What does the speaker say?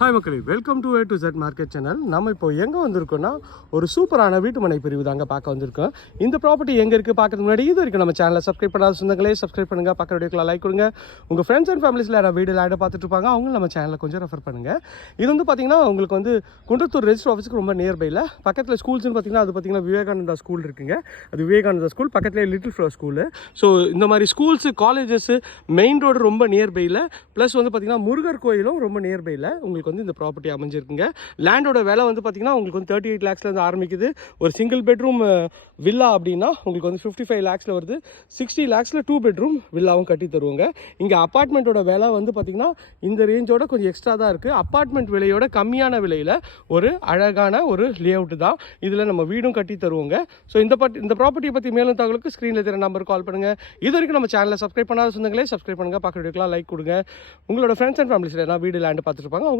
Hi மக்களே, welcome to A to Z market channel. நம்ம இப்போ எங்கே வந்திருக்கோம்னா ஒரு சூப்பரான வீட்டு மனை பிரிவு தாங்க பார்க்க வந்திருக்கோம். இந்த ப்ராப்பர்ட்டி எங்கே இருக்குது பார்க்கறதுக்கு முன்னாடி இது வரைக்கும் நம்ம சேனலை சப்ஸ்கிரைப் பண்ணாத சொந்தங்களே சப்ஸ்கிரைப் பண்ணுங்கள், பக்கம் வீடியோக்கெலாம் லைக் கொடுங்க. உங்கள் ஃப்ரெண்ட்ஸ் அண்ட் ஃபேமிலிஸில் யாராவது வீடியோ ஆட பார்த்துட்டு இருப்பாங்க, அவங்களும் நம்ம சேனலில் கொஞ்சம் ரெஃபர் பண்ணுங்கள். இது வந்து பார்த்திங்கன்னா உங்களுக்கு வந்து குன்றத்தூர் ரெஜிஸ்டர் ஆஃபீஸுக்கு ரொம்ப நியர்பையில் பக்கத்தில் ஸ்கூல்ஸ்னு பார்த்திங்கன்னா அது பார்த்திங்கன்னா விவேகானந்தா ஸ்கூல் இருக்குங்க. அது விவேகானந்தா ஸ்கூல் பக்கத்துலேயே லிட்டில் ஃப்ளவர் ஸ்கூலு. ஸோ இந்த மாதிரி ஸ்கூல்ஸு காலேஜஸ்ஸு மெயின் ரோடு ரொம்ப நியர்பையில் ப்ளஸ் வந்து பார்த்திங்கன்னா முருகர் கோயிலும் ரொம்ப நியர்பையில் உங்களுக்கு வந்து இந்த ப்ராப்பர்ட்டி அமைஞ்சிருக்குங்க. லேண்டோட விலை வந்து பார்த்தீங்கன்னா உங்களுக்கு வந்து 38 lakhsலேருந்து ஆரம்பிக்குது. ஒரு சிங்கிள் பெட்ரூம் வில்லா அப்படின்னா உங்களுக்கு வந்து 55 lakhsல வருது. 60 lakhsல 2 bedroom வில்லாவும் கட்டி தருவாங்க. இங்கே அப்பார்ட்மெண்ட்டோட விலை வந்து பார்த்தீங்கன்னா இந்த ரேஞ்சோட கொஞ்சம் எக்ஸ்ட்ரா தான் இருக்குது. அப்பார்ட்மெண்ட் விலையோட கம்மியான விலையில் ஒரு அழகான ஒரு லே அவுட்டு தான். இதில் நம்ம வீடும் கட்டி தருவோங்க. ஸோ இந்த ப்ராப்பர்ட்டியை பற்றி மேலும் தகவலுக்கு ஸ்க்ரீனில் தெரிய நம்பர் கால் பண்ணுங்கள். இது வரைக்கும் நம்ம சேனலை சப்ஸ்கிரைப் பண்ணாத சொந்தங்களே சப்ஸ்கிரைப் பண்ணுங்கள், பக்கத்து வீடியோக்கெலாம் லைக் கொடுங்க. உங்களோட ஃப்ரெண்ட்ஸ் அண்ட் ஃபேமிலிஸில் என்ன வீடு லேண்டு பார்த்துட்டு இருப்பாங்க